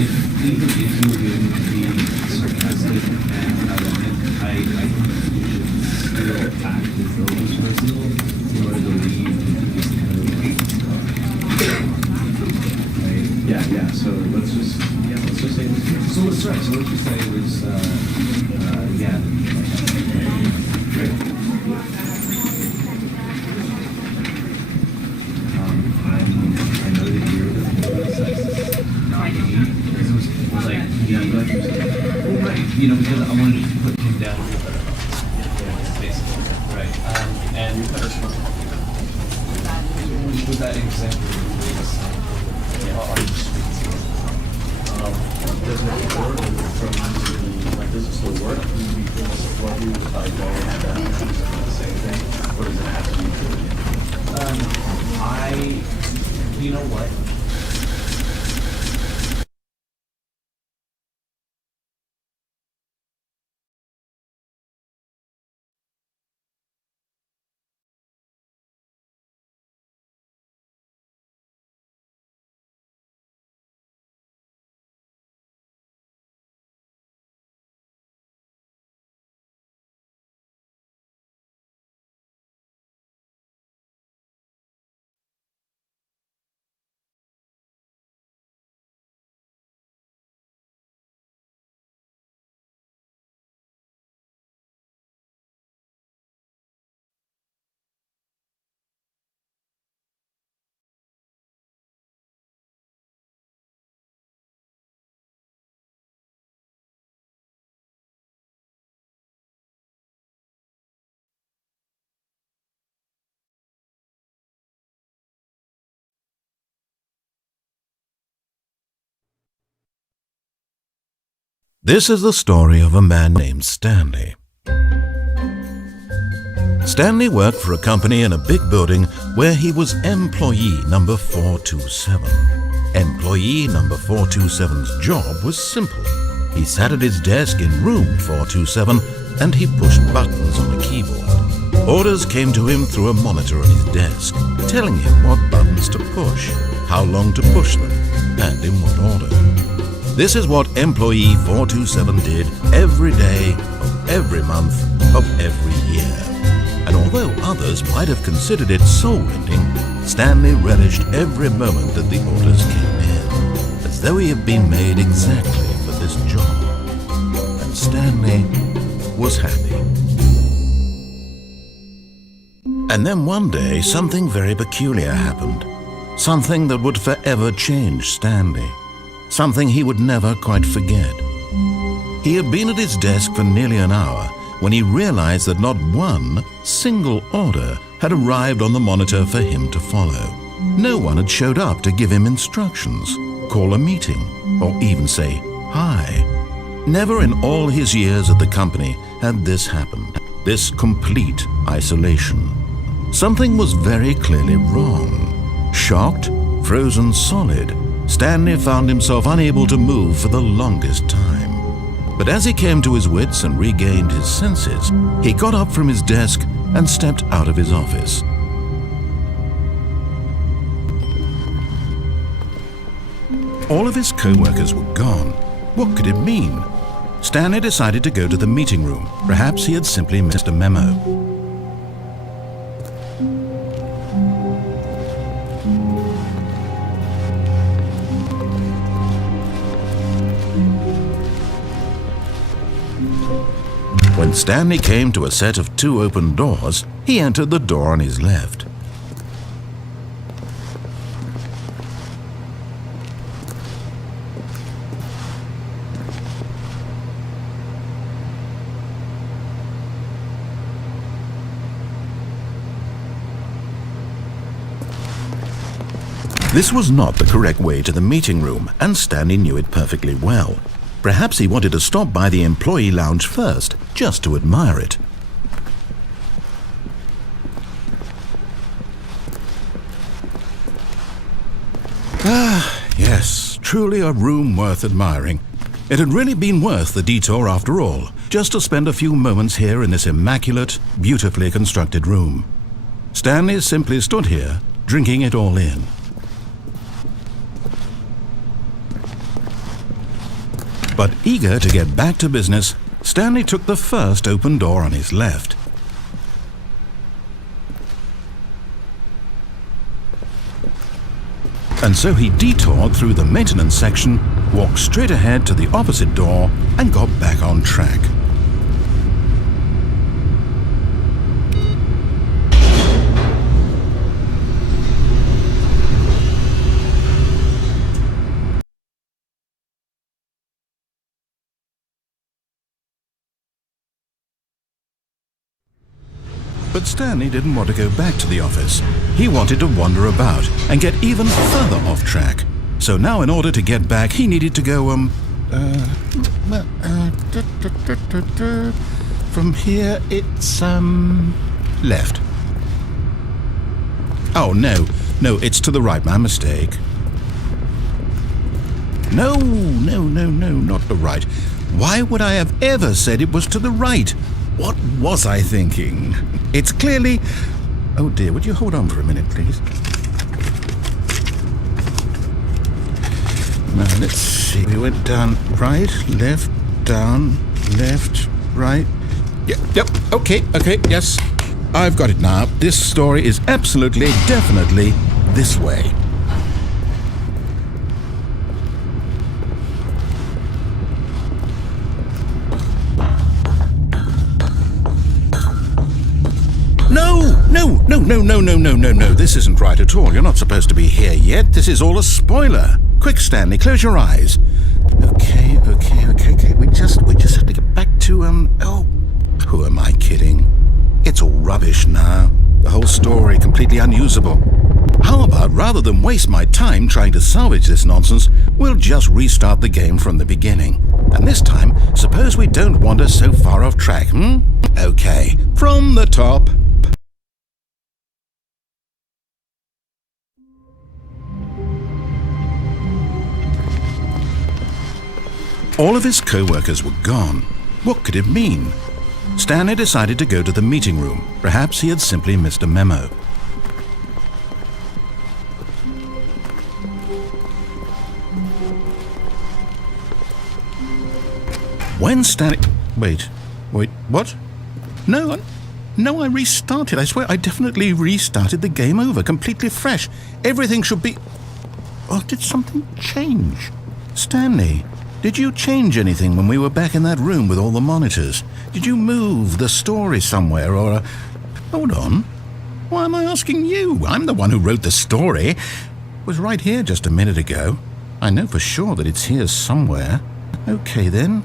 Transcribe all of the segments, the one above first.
even if you were going to be sarcastic and ironic, I think you should still act as though it was personal in order to leave this kind of right? Yeah. So let's just say it was personal. So let's just say it was yeah. Great. I know that you're the sex, not me. Because it was like, yeah, I'm glad you said that. Well, right. Because I wanted to put him down a little better. Yeah, basically. Right. And you put us with that example, are you speaking to? Doesn't it work from like does it still work? Will you be doing support you if I go and the same thing? Or does it have to be true again? You know what? This is the story of a man named Stanley. Stanley worked for a company in a big building where he was employee number 427. Employee number 427's job was simple. He sat at his desk in room 427 and he pushed buttons on the keyboard. Orders came to him through a monitor on his desk, telling him what buttons to push, how long to push them, and in what order. This is what employee 427 did every day of every month of every year. And although others might have considered it soul-rending, Stanley relished every moment that the orders came in, as though he had been made exactly for this job. And Stanley was happy. And then one day, something very peculiar happened. Something that would forever change Stanley. Something he would never quite forget. He had been at his desk for nearly an hour when he realized that not one single order had arrived on the monitor for him to follow. No one had showed up to give him instructions, call a meeting, or even say hi. Never in all his years at the company had this happened, this complete isolation. Something was very clearly wrong. Shocked, frozen solid, Stanley found himself unable to move for the longest time. But as he came to his wits and regained his senses, he got up from his desk and stepped out of his office. All of his co-workers were gone. What could it mean? Stanley decided to go to the meeting room. Perhaps he had simply missed a memo. When Stanley came to a set of 2 open doors, he entered the door on his left. This was not the correct way to the meeting room, and Stanley knew it perfectly well. Perhaps he wanted to stop by the employee lounge first, just to admire it. Ah, yes, truly a room worth admiring. It had really been worth the detour after all, just to spend a few moments here in this immaculate, beautifully constructed room. Stanley simply stood here, drinking it all in. But eager to get back to business, Stanley took the first open door on his left. And so he detoured through the maintenance section, walked straight ahead to the opposite door, and got back on track. But Stanley didn't want to go back to the office. He wanted to wander about and get even further off track. So now in order to get back, he needed to go, from here it's, left. Oh, no, it's to the right, my mistake. No, not the right. Why would I have ever said it was to the right? What was I thinking? It's clearly... Oh dear, would you hold on for a minute, please? Now, let's see. We went down right, left, down, left, right. Yep, okay, yes. I've got it now. This story is absolutely, definitely this way. No, this isn't right at all. You're not supposed to be here yet. This is all a spoiler. Quick, Stanley, close your eyes. Okay. We just have to get back to, oh, who am I kidding? It's all rubbish now. The whole story completely unusable. How about, rather than waste my time trying to salvage this nonsense, we'll just restart the game from the beginning. And this time, suppose we don't wander so far off track, Okay, from the top. All of his co-workers were gone. What could it mean? Stanley decided to go to the meeting room. Perhaps he had simply missed a memo. When Stanley... Wait, what? No, I restarted. I swear I definitely restarted the game over, completely fresh. Everything should be... Or did something change? Stanley, did you change anything when we were back in that room with all the monitors? Did you move the story somewhere or... Hold on. Why am I asking you? I'm the one who wrote the story. It was right here just a minute ago. I know for sure that it's here somewhere. Okay then.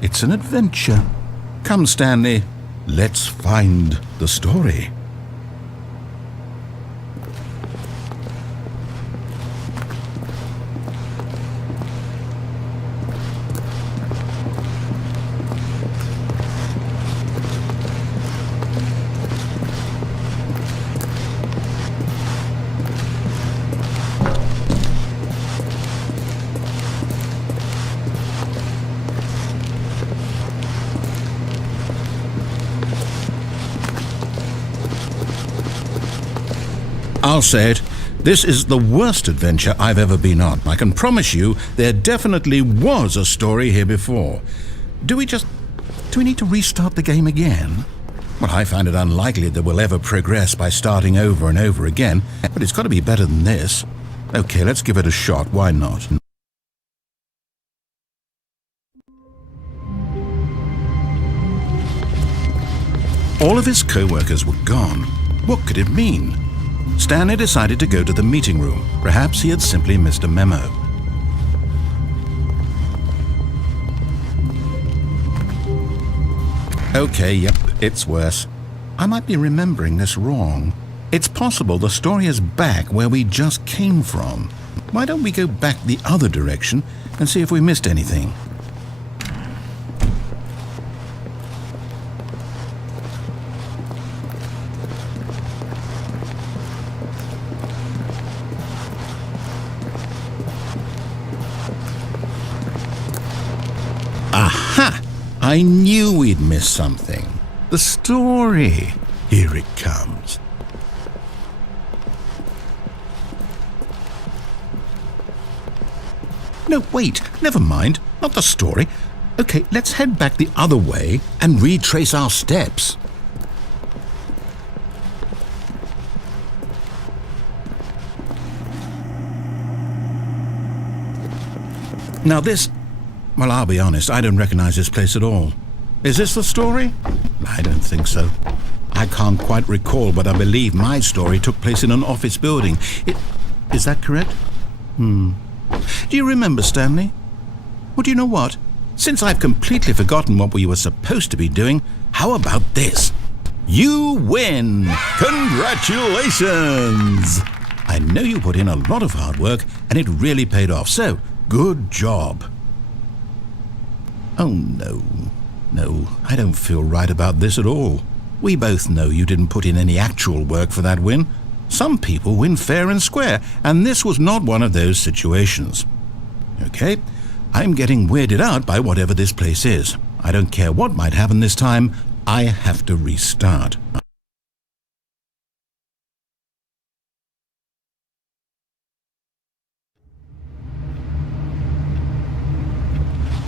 It's an adventure. Come, Stanley. Let's find the story. I'll say it, this is the worst adventure I've ever been on. I can promise you there definitely was a story here before. Do we need to restart the game again? Well, I find it unlikely that we'll ever progress by starting over and over again, but it's got to be better than this. Okay, let's give it a shot, why not? All of his co-workers were gone. What could it mean? Stanley decided to go to the meeting room. Perhaps he had simply missed a memo. Okay, yep, it's worse. I might be remembering this wrong. It's possible the story is back where we just came from. Why don't we go back the other direction and see if we missed anything? Aha! I knew we'd missed something. The story. Here it comes. No, wait, never mind. Not the story. Okay, let's head back the other way and retrace our steps. Now this... Well, I'll be honest, I don't recognize this place at all. Is this the story? I don't think so. I can't quite recall, but I believe my story took place in an office building. Is that correct? Do you remember, Stanley? Well, do you know what? Since I've completely forgotten what we were supposed to be doing, how about this? You win! Congratulations! I know you put in a lot of hard work, and it really paid off, so good job. Oh, no. No, I don't feel right about this at all. We both know you didn't put in any actual work for that win. Some people win fair and square, and this was not one of those situations. Okay, I'm getting weirded out by whatever this place is. I don't care what might happen this time, I have to restart.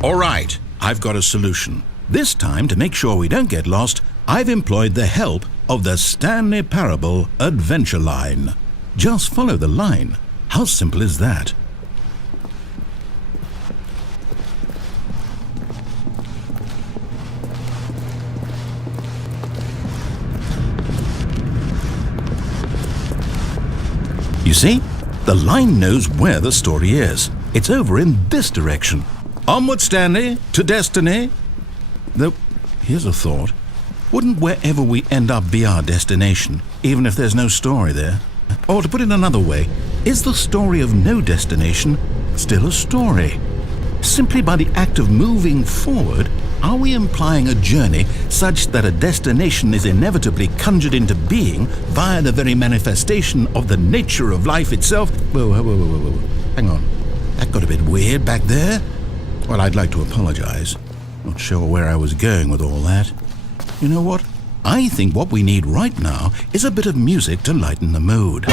All right, I've got a solution. This time, to make sure we don't get lost, I've employed the help of the Stanley Parable Adventure Line. Just follow the line. How simple is that? You see? The line knows where the story is. It's over in this direction. Onward, Stanley, to destiny. Though, here's a thought. Wouldn't wherever we end up be our destination, even if there's no story there? Or to put it another way, is the story of no destination still a story? Simply by the act of moving forward, are we implying a journey such that a destination is inevitably conjured into being via the very manifestation of the nature of life itself? Whoa. Hang on. That got a bit weird back there. Well, I'd like to apologize. Not sure where I was going with all that. You know what? I think what we need right now is a bit of music to lighten the mood.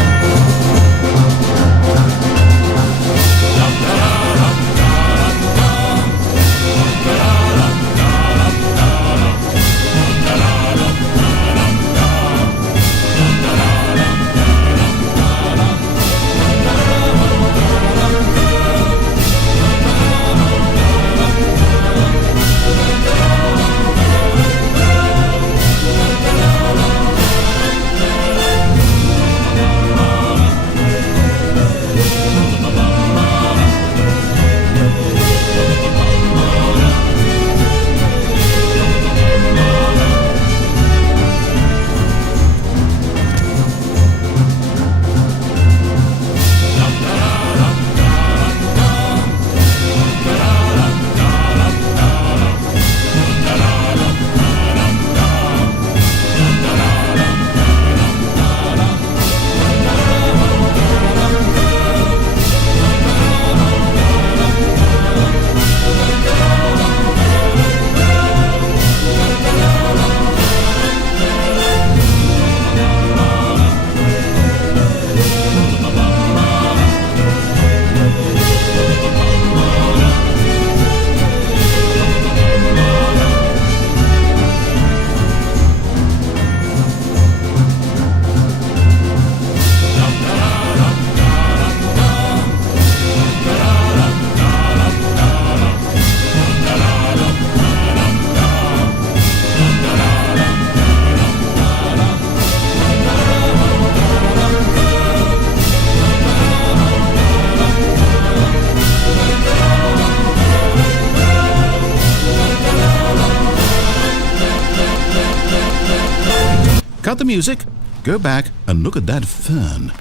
Cut the music, go back and look at that fern.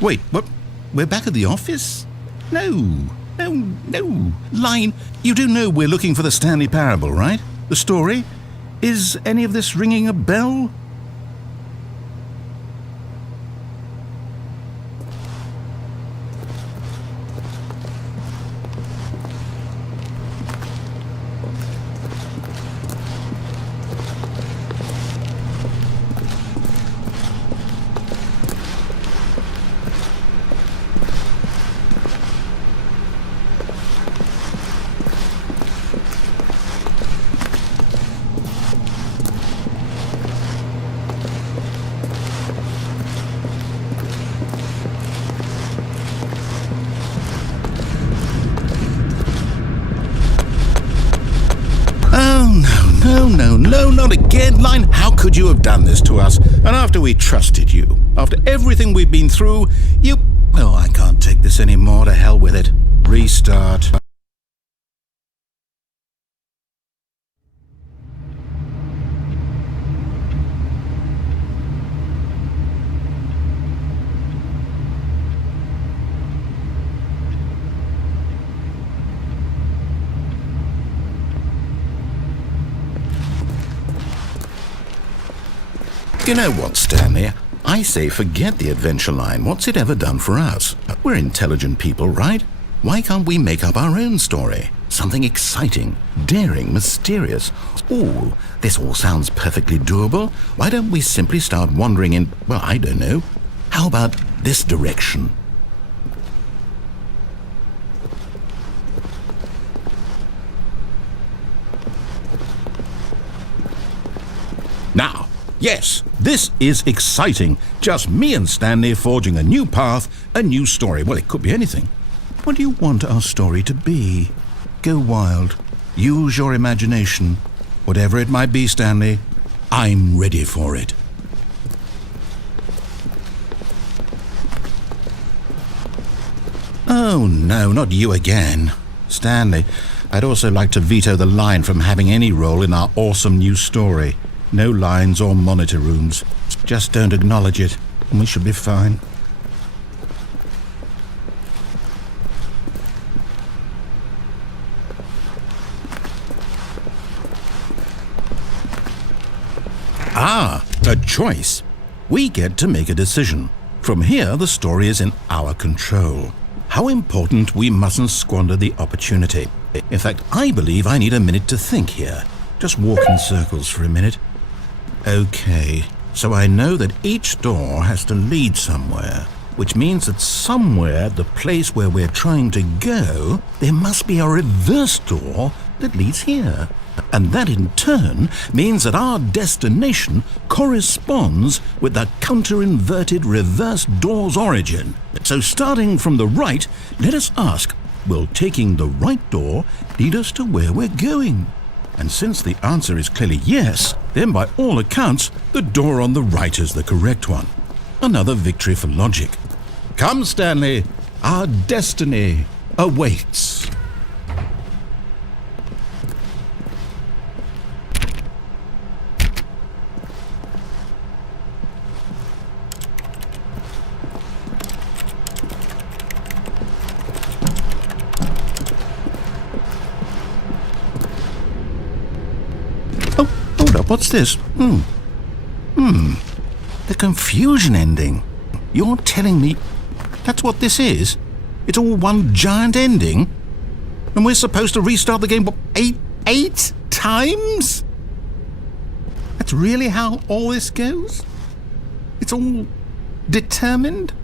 Wait, what? We're back at the office? No. Line, you do know we're looking for the Stanley Parable, right? The story? Is any of this ringing a bell? No, no, no, not again, Line. How could you have done this to us? And after we trusted you, after everything we've been through, you... Oh, I can't take this anymore. To hell with it. Restart. You know what, Stanley? I say forget the adventure line. What's it ever done for us? We're intelligent people, right? Why can't we make up our own story? Something exciting, daring, mysterious. Ooh, this all sounds perfectly doable. Why don't we simply start wandering in, well, I don't know. How about this direction? Now, yes, this is exciting. Just me and Stanley forging a new path, a new story. Well, it could be anything. What do you want our story to be? Go wild. Use your imagination. Whatever it might be, Stanley, I'm ready for it. Oh, no, not you again. Stanley, I'd also like to veto the line from having any role in our awesome new story. No lines or monitor rooms. Just don't acknowledge it, and we should be fine. Ah, a choice. We get to make a decision. From here, the story is in our control. How important we mustn't squander the opportunity. In fact, I believe I need a minute to think here. Just walk in circles for a minute. Okay, so I know that each door has to lead somewhere, which means that somewhere, the place where we're trying to go, there must be a reverse door that leads here. And that in turn means that our destination corresponds with the counter-inverted reverse door's origin. So starting from the right, let us ask, will taking the right door lead us to where we're going? And since the answer is clearly yes, then by all accounts, the door on the right is the correct one. Another victory for logic. Come, Stanley, our destiny awaits. What's this? The confusion ending. You're telling me that's what this is? It's all one giant ending? And we're supposed to restart the game, what, eight times? That's really how all this goes? It's all determined?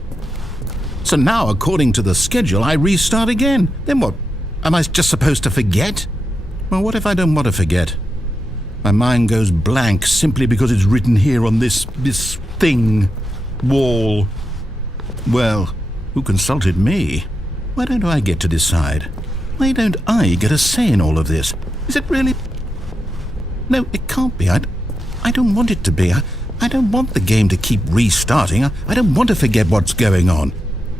So now, according to the schedule, I restart again. Then what? Am I just supposed to forget? Well, what if I don't want to forget? My mind goes blank simply because it's written here on this thing, wall. Well, who consulted me? Why don't I get to decide? Why don't I get a say in all of this? Is it really? No, it can't be. I don't want it to be. I don't want the game to keep restarting. I don't want to forget what's going on.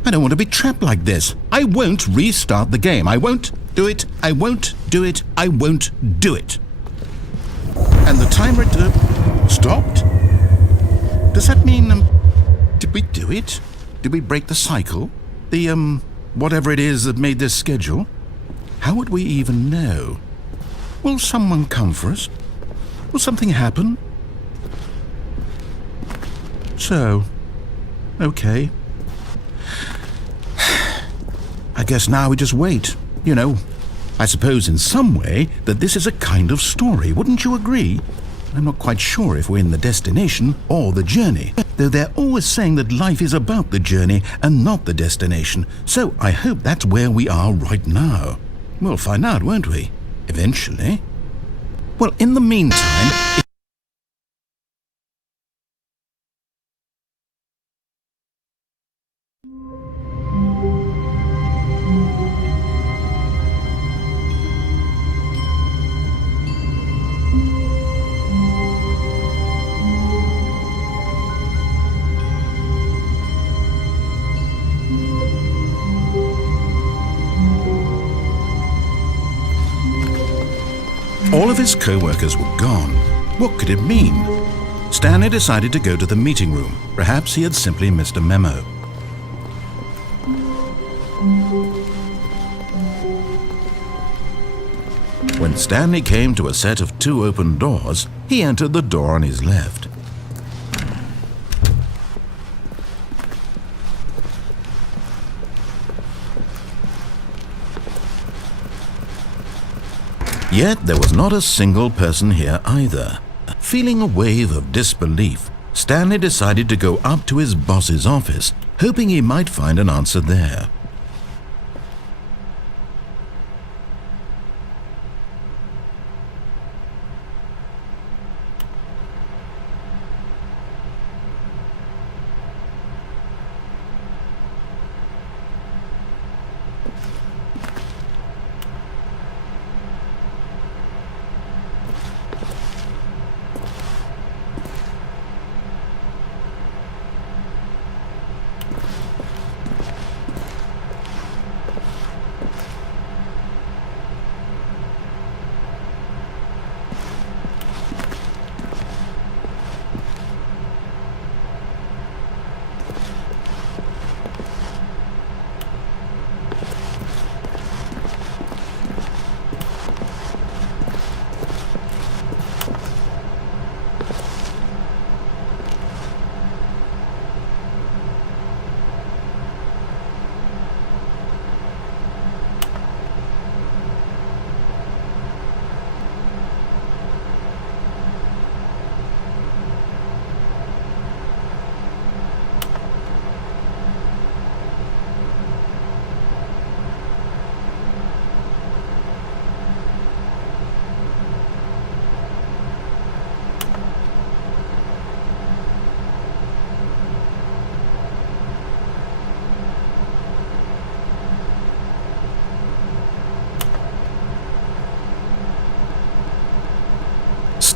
I don't want to be trapped like this. I won't restart the game. I won't do it. I won't do it. I won't do it. And the timer stopped? Does that mean, did we do it? Did we break the cycle? The, whatever it is that made this schedule? How would we even know? Will someone come for us? Will something happen? So, okay. I guess now we just wait, you know. I suppose in some way that this is a kind of story, wouldn't you agree? I'm not quite sure if we're in the destination or the journey, though they're always saying that life is about the journey and not the destination, so I hope that's where we are right now. We'll find out, won't we? Eventually. Well, in the meantime... All of his co-workers were gone. What could it mean? Stanley decided to go to the meeting room. Perhaps he had simply missed a memo. When Stanley came to a set of 2 open doors, he entered the door on his left. Yet there was not a single person here either. Feeling a wave of disbelief, Stanley decided to go up to his boss's office, hoping he might find an answer there.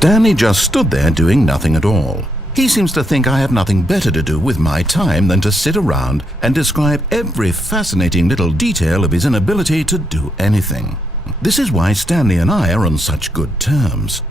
Stanley just stood there doing nothing at all. He seems to think I have nothing better to do with my time than to sit around and describe every fascinating little detail of his inability to do anything. This is why Stanley and I are on such good terms.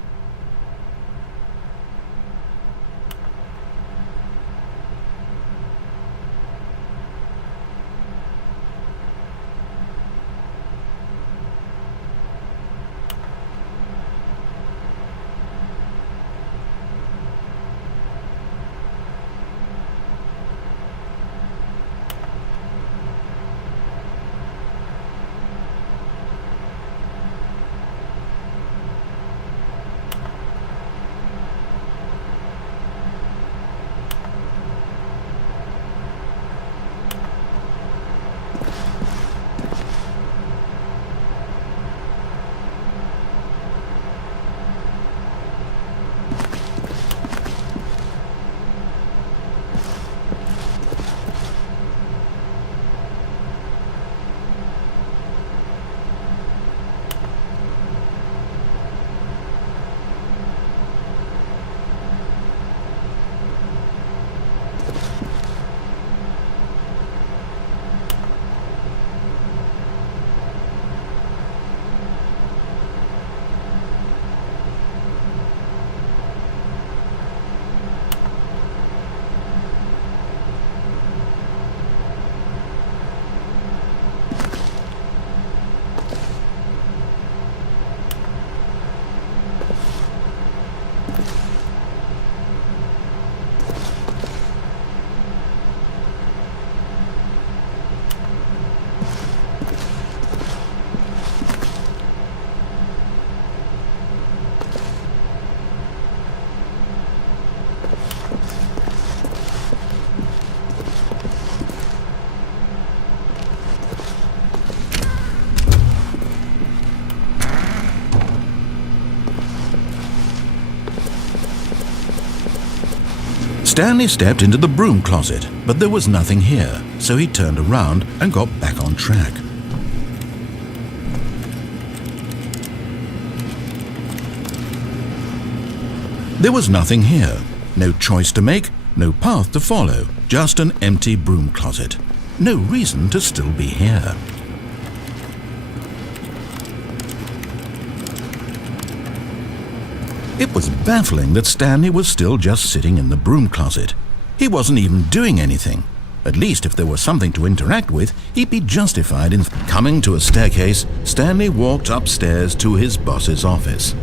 Stanley stepped into the broom closet, but there was nothing here, so he turned around and got back on track. There was nothing here. No choice to make, no path to follow, just an empty broom closet. No reason to still be here. It was baffling that Stanley was still just sitting in the broom closet. He wasn't even doing anything. At least if there was something to interact with, he'd be justified in coming to a staircase. Stanley walked upstairs to his boss's office.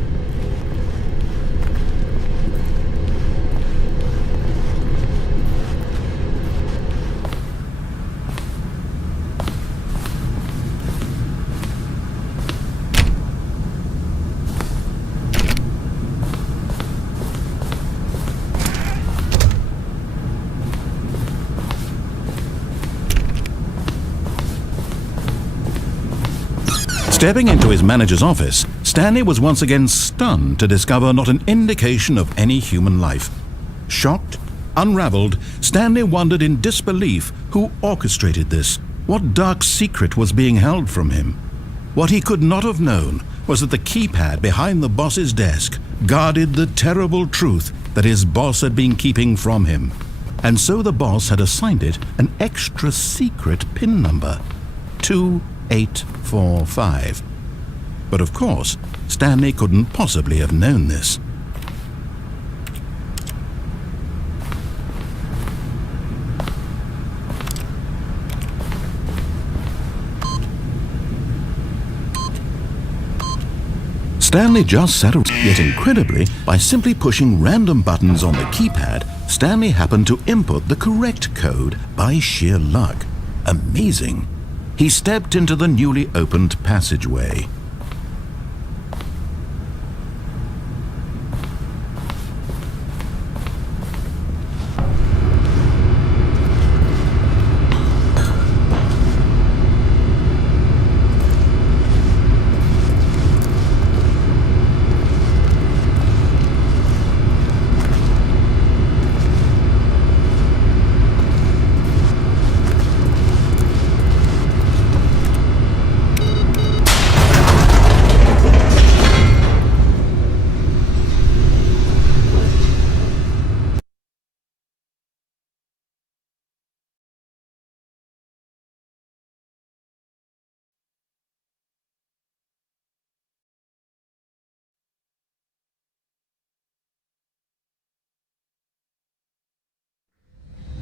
Stepping into his manager's office, Stanley was once again stunned to discover not an indication of any human life. Shocked, unraveled, Stanley wondered in disbelief who orchestrated this. What dark secret was being held from him? What he could not have known was that the keypad behind the boss's desk guarded the terrible truth that his boss had been keeping from him. And so the boss had assigned it an extra secret PIN number, 2845. But of course, Stanley couldn't possibly have known this. Stanley just sat around, yet incredibly, by simply pushing random buttons on the keypad, Stanley happened to input the correct code by sheer luck. Amazing. He stepped into the newly opened passageway.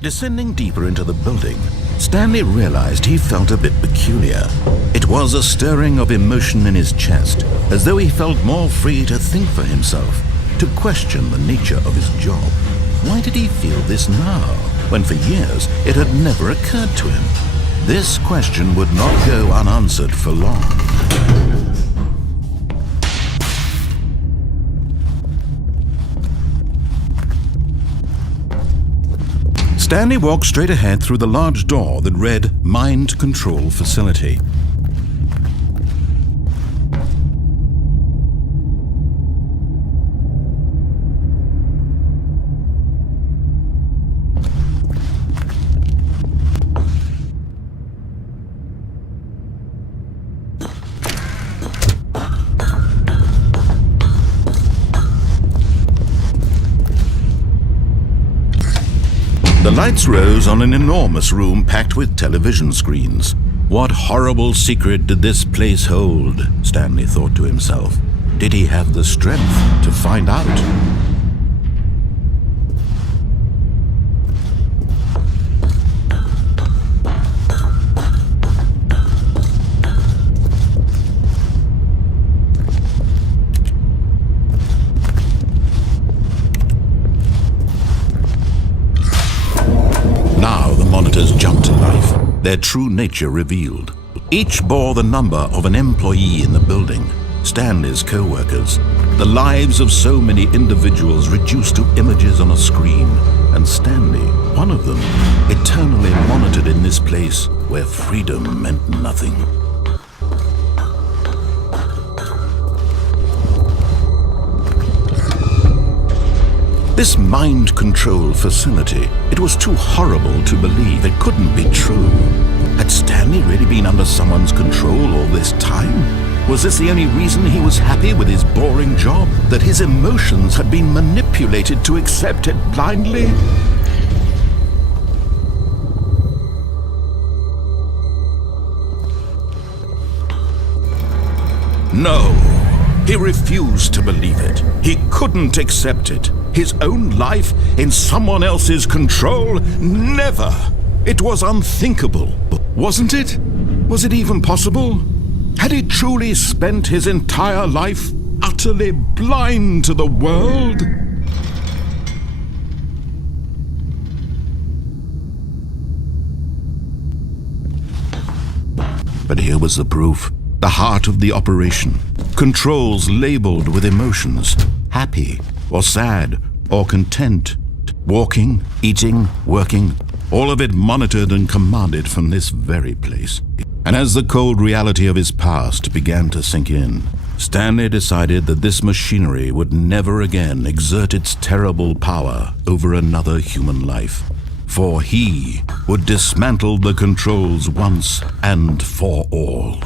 Descending deeper into the building, Stanley realized he felt a bit peculiar. It was a stirring of emotion in his chest, as though he felt more free to think for himself, to question the nature of his job. Why did he feel this now, when for years it had never occurred to him? This question would not go unanswered for long. Stanley walked straight ahead through the large door that read Mind Control Facility. The lights rose on an enormous room packed with television screens. What horrible secret did this place hold? Stanley thought to himself. Did he have the strength to find out? Jumped to life, their true nature revealed. Each bore the number of an employee in the building, Stanley's co-workers, the lives of so many individuals reduced to images on a screen, and Stanley, one of them, eternally monitored in this place where freedom meant nothing. This mind control facility, it was too horrible to believe. It couldn't be true. Had Stanley really been under someone's control all this time? Was this the only reason he was happy with his boring job? That his emotions had been manipulated to accept it blindly? No. He refused to believe it. He couldn't accept it. His own life in someone else's control? Never! It was unthinkable, wasn't it? Was it even possible? Had he truly spent his entire life utterly blind to the world? But here was the proof. The heart of the operation. Controls labeled with emotions. Happy or sad or content. Walking, eating, working. All of it monitored and commanded from this very place. And as the cold reality of his past began to sink in, Stanley decided that this machinery would never again exert its terrible power over another human life. For he would dismantle the controls once and for all.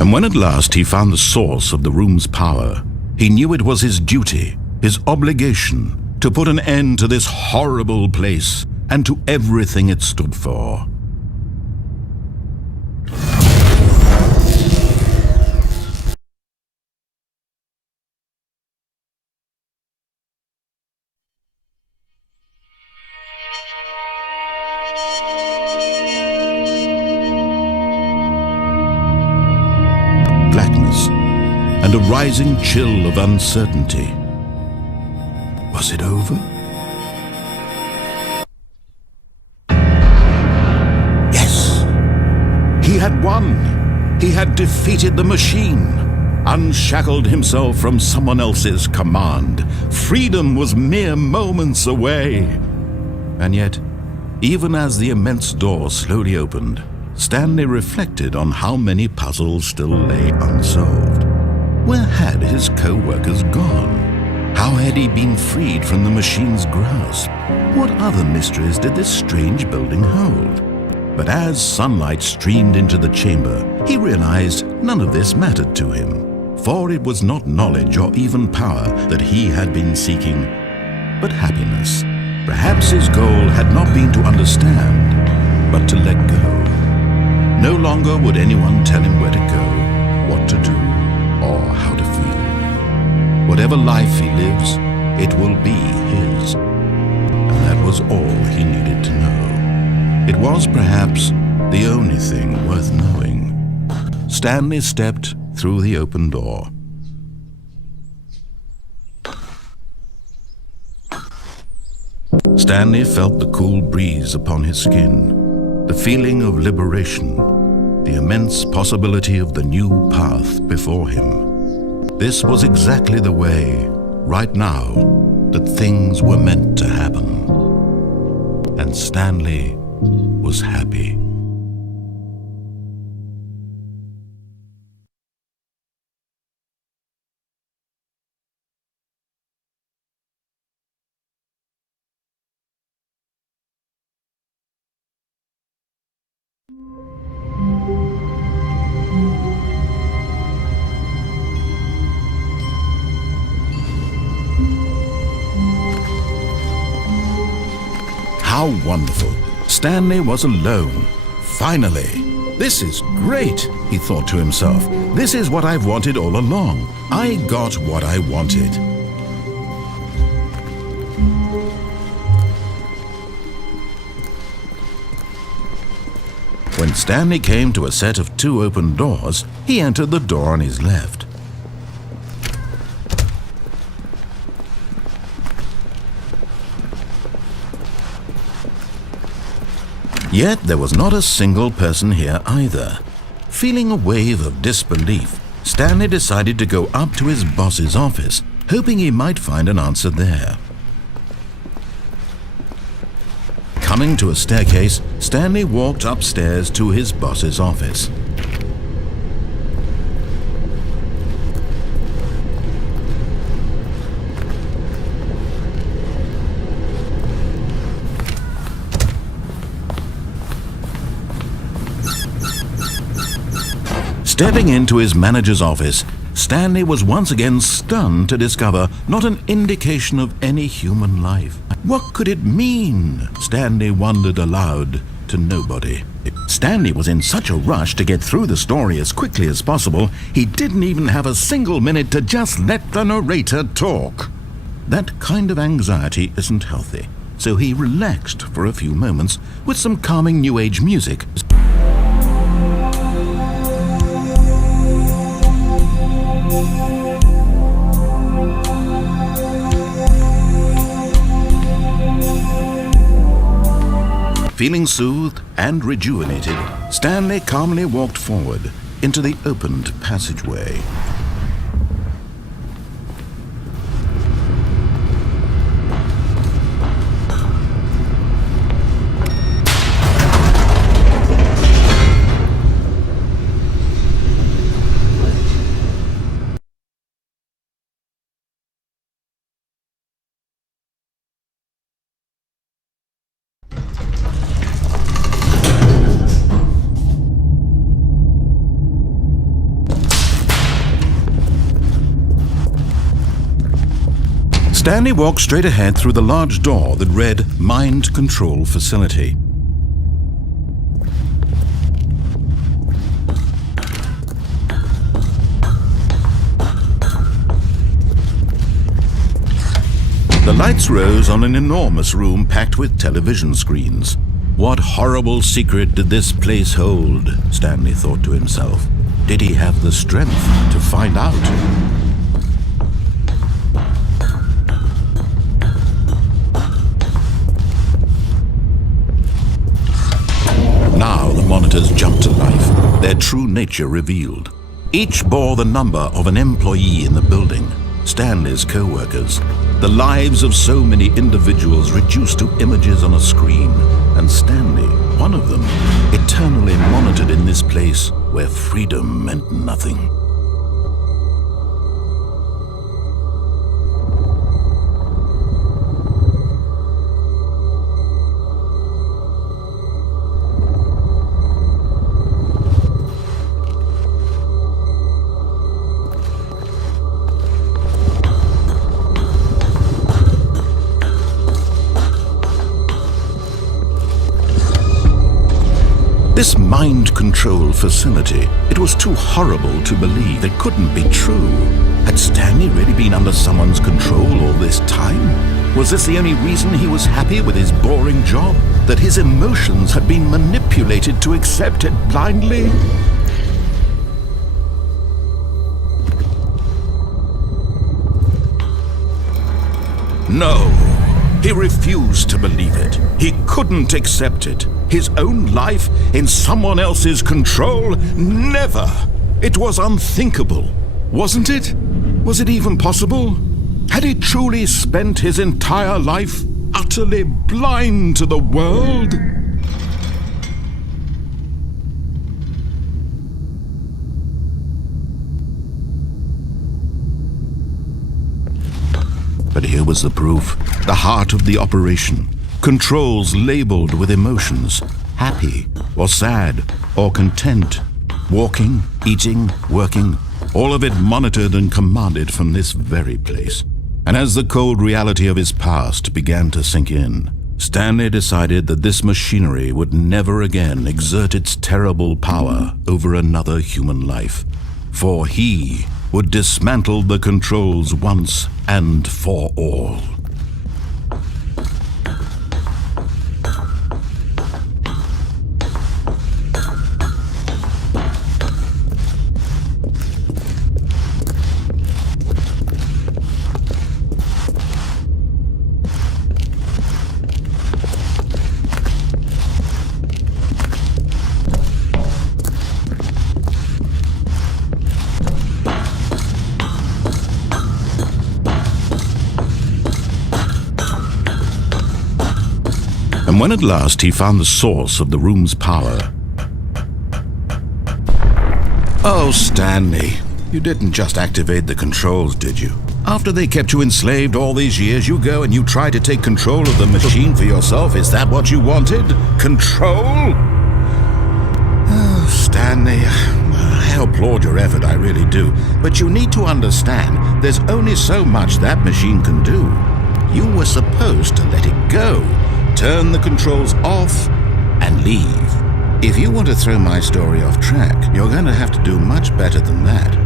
And when at last he found the source of the room's power, he knew it was his duty, his obligation, to put an end to this horrible place and to everything it stood for. Blackness and a rising chill of uncertainty. Was it over? Yes! He had won! He had defeated the machine, unshackled himself from someone else's command. Freedom was mere moments away. And yet, even as the immense door slowly opened, Stanley reflected on how many puzzles still lay unsolved. Where had his co-workers gone? How had he been freed from the machine's grasp? What other mysteries did this strange building hold? But as sunlight streamed into the chamber, he realized none of this mattered to him, for it was not knowledge or even power that he had been seeking, but happiness. Perhaps his goal had not been to understand, but to let go. No longer would anyone tell him where to go, what to do, or how to feel. Whatever life he lives, it will be his. And that was all he needed to know. It was perhaps the only thing worth knowing. Stanley stepped through the open door. Stanley felt the cool breeze upon his skin. The feeling of liberation, the immense possibility of the new path before him. This was exactly the way, right now, that things were meant to happen. And Stanley was happy. How wonderful! Stanley was alone. Finally! This is great, he thought to himself. This is what I've wanted all along. I got what I wanted. When Stanley came to a set of 2 open doors, he entered the door on his left. Yet there was not a single person here either. Feeling a wave of disbelief, Stanley decided to go up to his boss's office, hoping he might find an answer there. Coming to a staircase, Stanley walked upstairs to his boss's office. Stepping into his manager's office, Stanley was once again stunned to discover not an indication of any human life. What could it mean? Stanley wondered aloud to nobody. Stanley was in such a rush to get through the story as quickly as possible, he didn't even have a single minute to just let the narrator talk. That kind of anxiety isn't healthy, so he relaxed for a few moments with some calming New Age music. Feeling soothed and rejuvenated, Stanley calmly walked forward into the opened passageway. Stanley walked straight ahead through the large door that read Mind Control Facility. The lights rose on an enormous room packed with television screens. What horrible secret did this place hold? Stanley thought to himself. Did he have the strength to find out? Now the monitors jumped to life, their true nature revealed. Each bore the number of an employee in the building, Stanley's co-workers. The lives of so many individuals reduced to images on a screen, and Stanley, one of them, eternally monitored in this place where freedom meant nothing. This mind control facility, it was too horrible to believe. It couldn't be true. Had Stanley really been under someone's control all this time? Was this the only reason he was happy with his boring job? That his emotions had been manipulated to accept it blindly? No, he refused to believe it. He couldn't accept it. His own life in someone else's control? Never! It was unthinkable, wasn't it? Was it even possible? Had he truly spent his entire life utterly blind to the world? But here was the proof, the heart of the operation. Controls labeled with emotions, happy or sad or content. Walking, eating, working, all of it monitored and commanded from this very place. And as the cold reality of his past began to sink in, Stanley decided that this machinery would never again exert its terrible power over another human life. For he would dismantle the controls once and for all. And when at last he found the source of the room's power... Oh, Stanley, you didn't just activate the controls, did you? After they kept you enslaved all these years, you go and you try to take control of the machine for yourself. Is that what you wanted? Control? Oh, Stanley, I applaud your effort, I really do. But you need to understand, there's only so much that machine can do. You were supposed to let it go, turn the controls off, and leave. If you want to throw my story off track, you're going to have to do much better than that.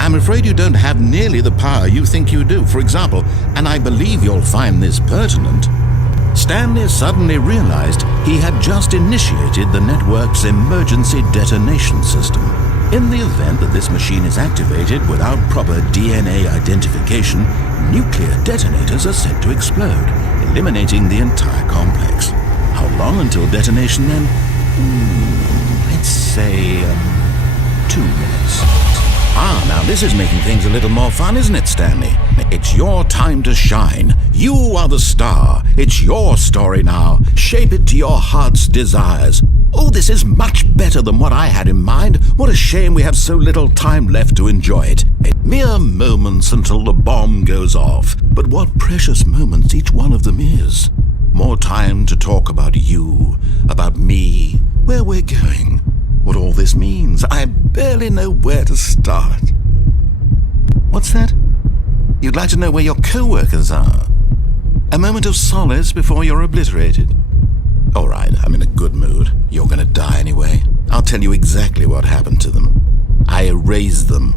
I'm afraid you don't have nearly the power you think you do. For example, and I believe you'll find this pertinent, Stanley suddenly realized he had just initiated the network's emergency detonation system. In the event that this machine is activated without proper DNA identification, nuclear detonators are set to explode, eliminating the entire complex. How long until detonation then? Let's say 2 minutes. Ah, now this is making things a little more fun, isn't it, Stanley? It's your time to shine. You are the star. It's your story now. Shape it to your heart's desires. Oh, this is much better than what I had in mind. What a shame we have so little time left to enjoy it. Mere moments until the bomb goes off. But what precious moments each one of them is. More time to talk about you, about me, where we're going, what all this means. I barely know where to start. What's that? You'd like to know where your co-workers are? A moment of solace before you're obliterated? All right, I'm in a good mood. You're gonna die anyway. I'll tell you exactly what happened to them. I erased them.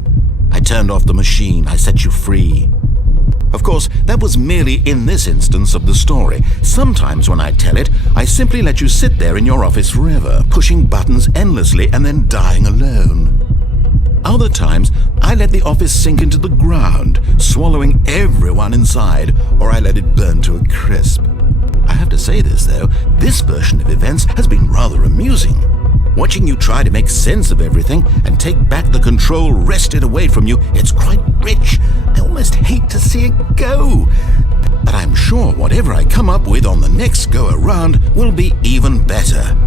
I turned off the machine. I set you free. Of course, that was merely in this instance of the story. Sometimes when I tell it, I simply let you sit there in your office forever, pushing buttons endlessly and then dying alone. Other times, I let the office sink into the ground, swallowing everyone inside, or I let it burn to a crisp. I have to say this, though, this version of events has been rather amusing. Watching you try to make sense of everything and take back the control wrested away from you, it's quite rich. I almost hate to see it go. But I'm sure whatever I come up with on the next go-around will be even better.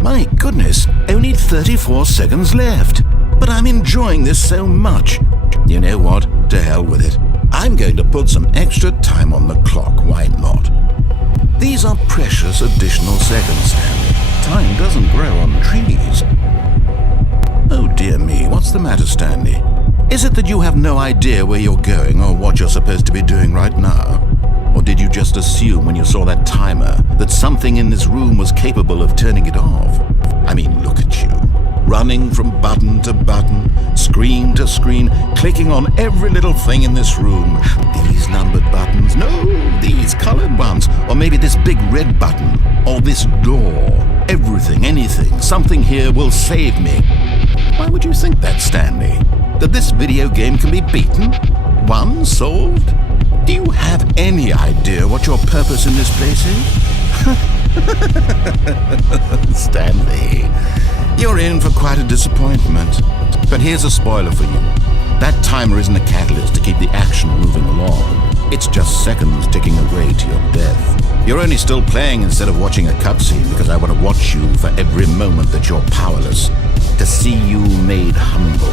My goodness, only 34 seconds left. But I'm enjoying this so much. You know what? To hell with it. I'm going to put some extra time on the clock, why not? These are precious additional seconds, Stanley. Time doesn't grow on trees. Oh dear me, what's the matter, Stanley? Is it that you have no idea where you're going or what you're supposed to be doing right now? Or did you just assume when you saw that timer that something in this room was capable of turning it off? I mean, look at you. Running from button to button, screen to screen, clicking on every little thing in this room. These numbered buttons, no, these colored ones, or maybe this big red button, or this door. Everything, anything, something here will save me. Why would you think that, Stanley? That this video game can be beaten? Won? Solved? Do you have any idea what your purpose in this place is? Stanley, you're in for quite a disappointment. But here's a spoiler for you. That timer isn't a catalyst to keep the action moving along. It's just seconds ticking away to your death. You're only still playing instead of watching a cutscene because I want to watch you for every moment that you're powerless. To see you made humble.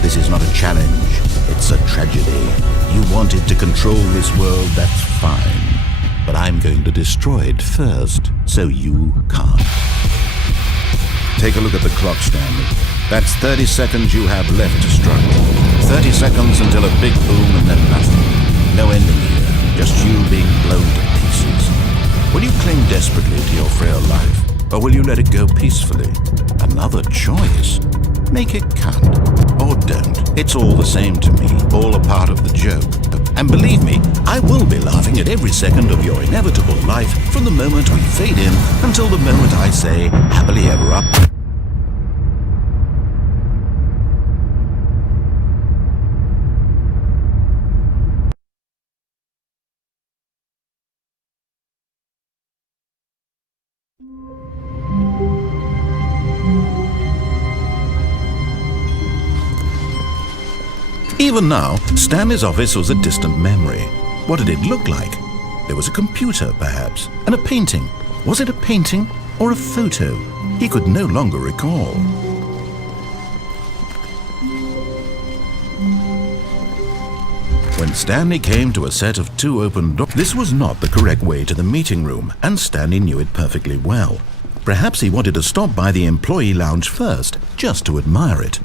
This is not a challenge. It's a tragedy. You wanted to control this world, that's fine. But I'm going to destroy it first, so you can't. Take a look at the clock, Stanley. That's 30 seconds you have left to struggle. 30 seconds until a big boom and then nothing. No ending here, just you being blown to pieces. Will you cling desperately to your frail life, or will you let it go peacefully? Another choice. Make it count, or don't. It's all the same to me, all a part of the joke. And believe me, I will be laughing at every second of your inevitable life from the moment we fade in until the moment I say, happily ever up. Even now, Stanley's office was a distant memory. What did it look like? There was a computer, perhaps, and a painting. Was it a painting or a photo? He could no longer recall. When Stanley came to a set of 2 open doors, this was not the correct way to the meeting room, and Stanley knew it perfectly well. Perhaps he wanted to stop by the employee lounge first, just to admire it.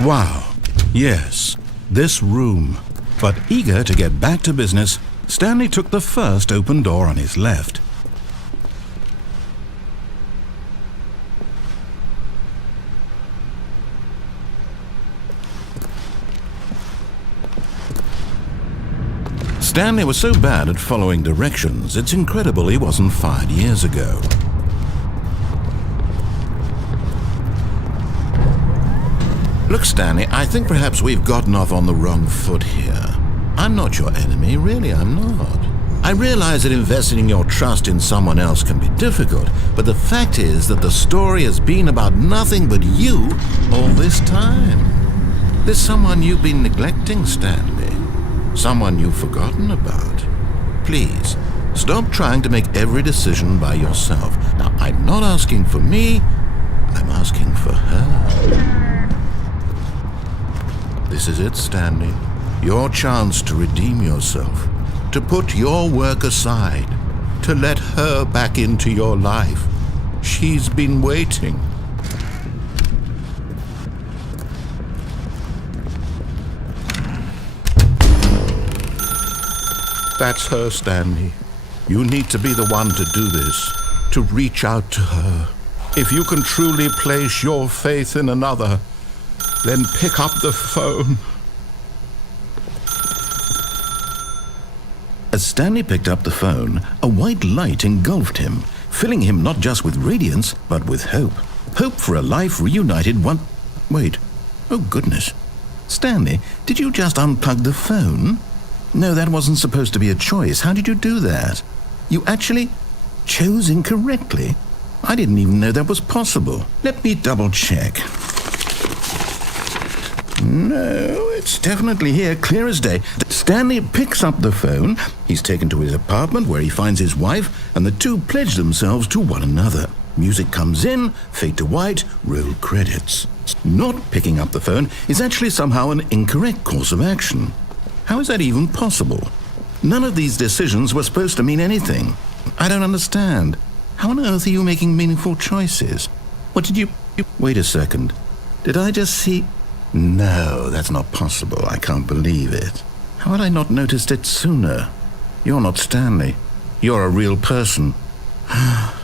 Wow, yes, this room. But eager to get back to business, Stanley took the first open door on his left. Stanley was so bad at following directions, it's incredible he wasn't fired years ago. Look, Stanley, I think perhaps we've gotten off on the wrong foot here. I'm not your enemy, really, I'm not. I realize that investing your trust in someone else can be difficult, but the fact is that the story has been about nothing but you all this time. There's someone you've been neglecting, Stanley. Someone you've forgotten about. Please, stop trying to make every decision by yourself. Now, I'm not asking for me, I'm asking for her. This is it, Stanley. Your chance to redeem yourself, to put your work aside, to let her back into your life. She's been waiting. That's her, Stanley. You need to be the one to do this, to reach out to her. If you can truly place your faith in another, then pick up the phone. As Stanley picked up the phone, a white light engulfed him, filling him not just with radiance, but with hope. Hope for a life reunited one... Wait. Oh, goodness. Stanley, did you just unplug the phone? No, that wasn't supposed to be a choice. How did you do that? You actually chose incorrectly. I didn't even know that was possible. Let me double check. No, it's definitely here, clear as day. Stanley picks up the phone. He's taken to his apartment where he finds his wife, and the two pledge themselves to one another. Music comes in, fade to white, roll credits. Not picking up the phone is actually somehow an incorrect course of action. How is that even possible? None of these decisions were supposed to mean anything. I don't understand. How on earth are you making meaningful choices? What did you... Wait a second. Did I just see... No, that's not possible. I can't believe it. How had I not noticed it sooner? You're not Stanley. You're a real person. I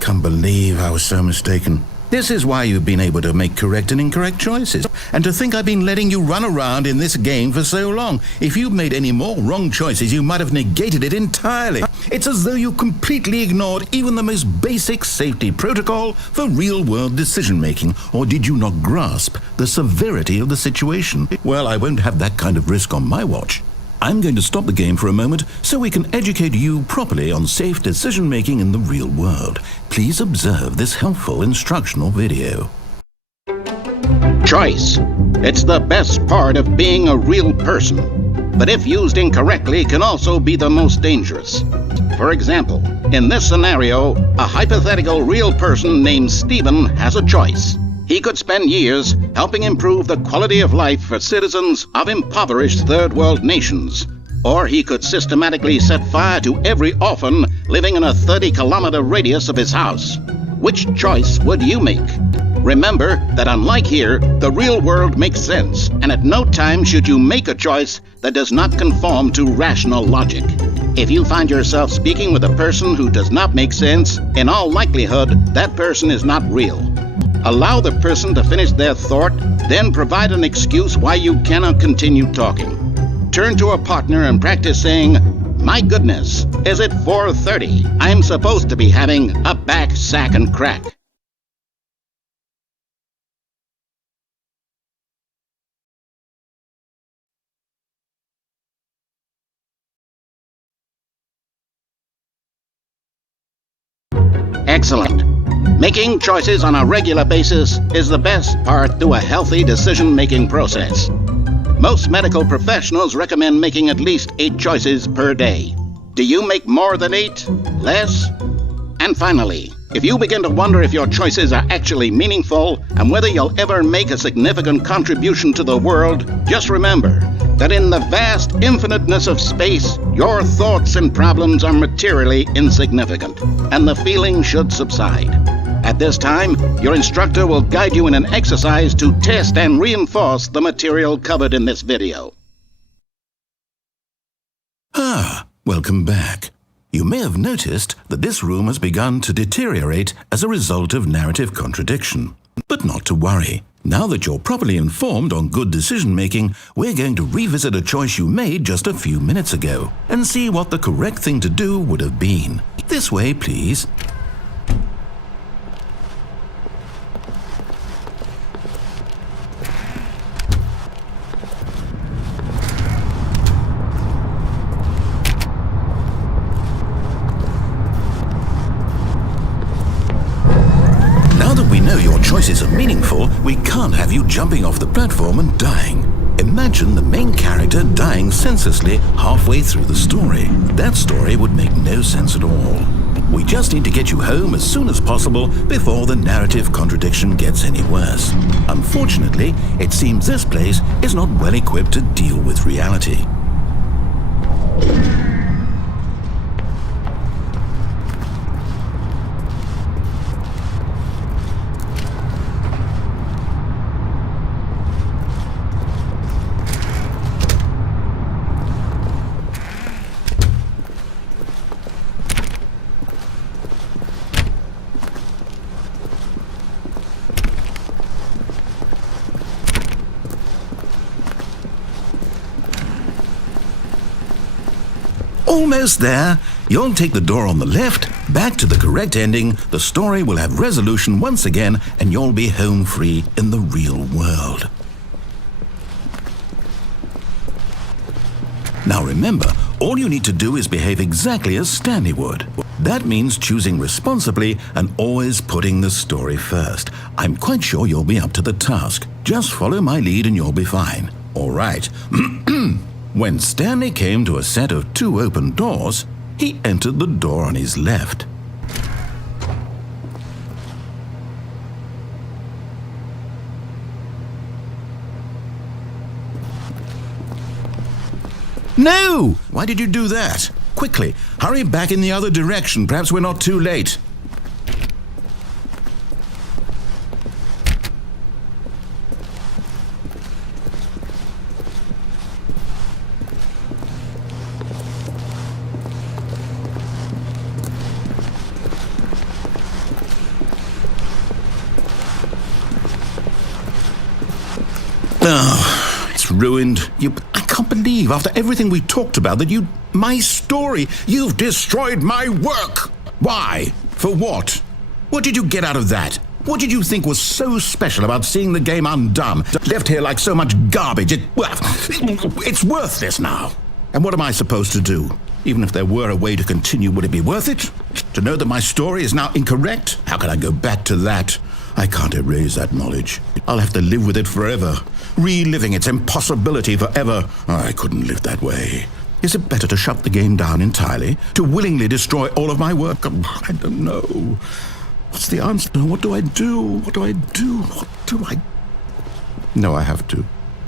can't believe I was so mistaken. This is why you've been able to make correct and incorrect choices. And to think I've been letting you run around in this game for so long. If you'd made any more wrong choices, you might have negated it entirely. It's as though you completely ignored even the most basic safety protocol for real-world decision-making. Or did you not grasp the severity of the situation? Well, I won't have that kind of risk on my watch. I'm going to stop the game for a moment so we can educate you properly on safe decision-making in the real world. Please observe this helpful instructional video. Choice. It's the best part of being a real person, but if used incorrectly can also be the most dangerous. For example, in this scenario, a hypothetical real person named Stephen has a choice. He could spend years helping improve the quality of life for citizens of impoverished third world nations. Or he could systematically set fire to every orphan living in a 30-kilometer radius of his house. Which choice would you make? Remember that unlike here, the real world makes sense, and at no time should you make a choice that does not conform to rational logic. If you find yourself speaking with a person who does not make sense, in all likelihood, that person is not real. Allow the person to finish their thought, then provide an excuse why you cannot continue talking. Turn to a partner and practice saying, "My goodness, is it 4:30? I'm supposed to be having a back, sack, and crack." Excellent. Making choices on a regular basis is the best part to a healthy decision-making process. Most medical professionals recommend making at least 8 choices per day. Do you make more than 8? Less? And finally, if you begin to wonder if your choices are actually meaningful and whether you'll ever make a significant contribution to the world, just remember that in the vast infiniteness of space, your thoughts and problems are materially insignificant, and the feeling should subside. At this time, your instructor will guide you in an exercise to test and reinforce the material covered in this video. Welcome back. You may have noticed that this room has begun to deteriorate as a result of narrative contradiction. But not to worry. Now that you're properly informed on good decision-making, we're going to revisit a choice you made just a few minutes ago and see what the correct thing to do would have been. This way, please. Choices are meaningful, we can't have you jumping off the platform and dying. Imagine the main character dying senselessly halfway through the story. That story would make no sense at all. We just need to get you home as soon as possible before the narrative contradiction gets any worse. Unfortunately, it seems this place is not well equipped to deal with reality. Almost there. You'll take the door on the left, back to the correct ending, the story will have resolution once again, and you'll be home free in the real world. Now remember, all you need to do is behave exactly as Stanley would. That means choosing responsibly and always putting the story first. I'm quite sure you'll be up to the task. Just follow my lead and you'll be fine. All right. When Stanley came to a set of 2 open doors, he entered the door on his left. No! Why did you do that? Quickly, hurry back in the other direction. Perhaps we're not too late. Oh, it's ruined. I can't believe, after everything we talked about, that my story, you've destroyed my work. Why? For what? What did you get out of that? What did you think was so special about seeing the game undone, left here like so much garbage? It's worthless now. And what am I supposed to do? Even if there were a way to continue, would it be worth it? To know that my story is now incorrect? How can I go back to that? I can't erase that knowledge. I'll have to live with it forever, reliving its impossibility forever. I couldn't live that way. Is it better to shut the game down entirely? To willingly destroy all of my work? I don't know. What's the answer? What do I do? What do I do? What do I... No, I have to.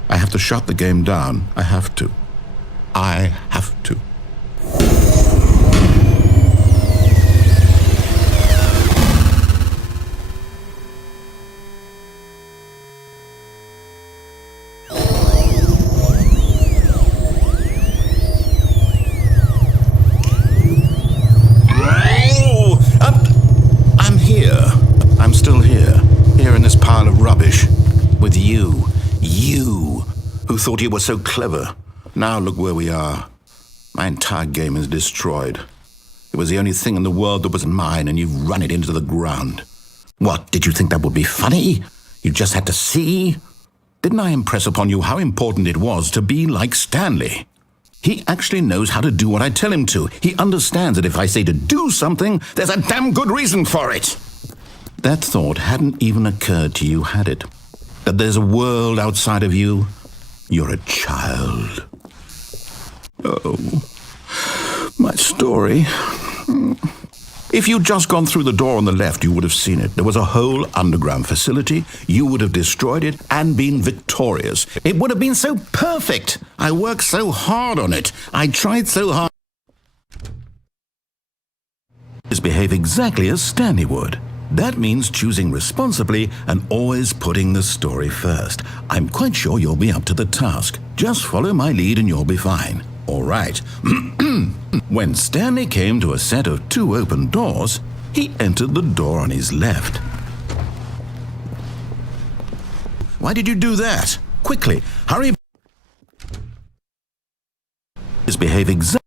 I have to shut the game down. I have to. I have to. With you who thought you were so clever. Now look where we are. My entire game is destroyed. It was the only thing in the world that was mine, and you've run it into the ground. What, did you think that would be funny? You just had to see? Didn't I impress upon you how important it was to be like Stanley? He actually knows how to do what I tell him to. He understands that if I say to do something, there's a damn good reason for it. That thought hadn't even occurred to you, had it? That there's a world outside of you? You're a child. Oh, my story. If you'd just gone through the door on the left, you would have seen it. There was a whole underground facility. You would have destroyed it and been victorious. It would have been so perfect. I worked so hard on it. I tried so hard. Behave exactly as Stanley would. That means choosing responsibly and always putting the story first. I'm quite sure you'll be up to the task. Just follow my lead and you'll be fine. All right. When Stanley came to a set of 2 open doors, he entered the door on his left. Why did you do that? Quickly, hurry. Behave exactly.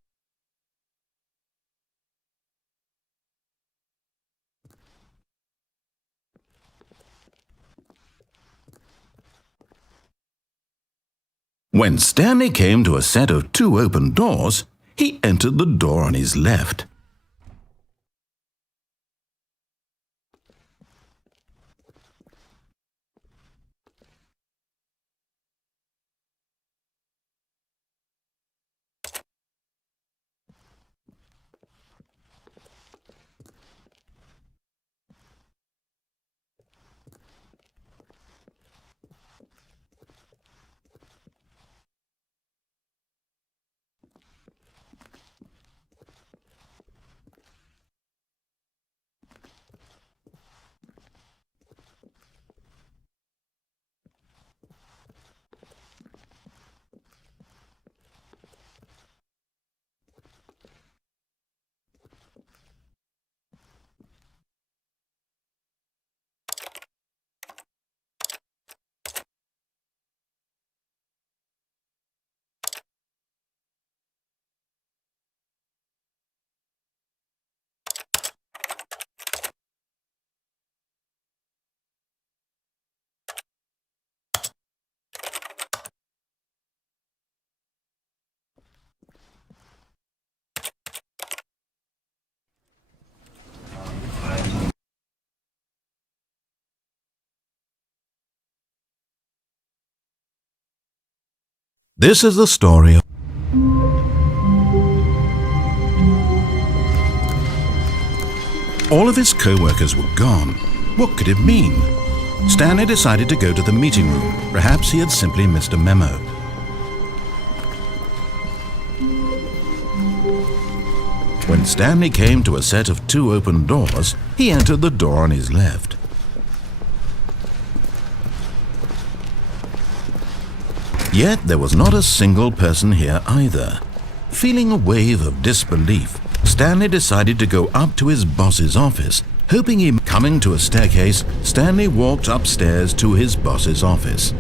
When Stanley came to a set of 2 open doors, he entered the door on his left. This is the story of all of his co-workers were gone. What could it mean? Stanley decided to go to the meeting room. Perhaps he had simply missed a memo. When Stanley came to a set of 2 open doors, he entered the door on his left. Yet there was not a single person here either. Feeling a wave of disbelief, Stanley decided to go up to his boss's office. Hoping him coming to a staircase, Stanley walked upstairs to his boss's office.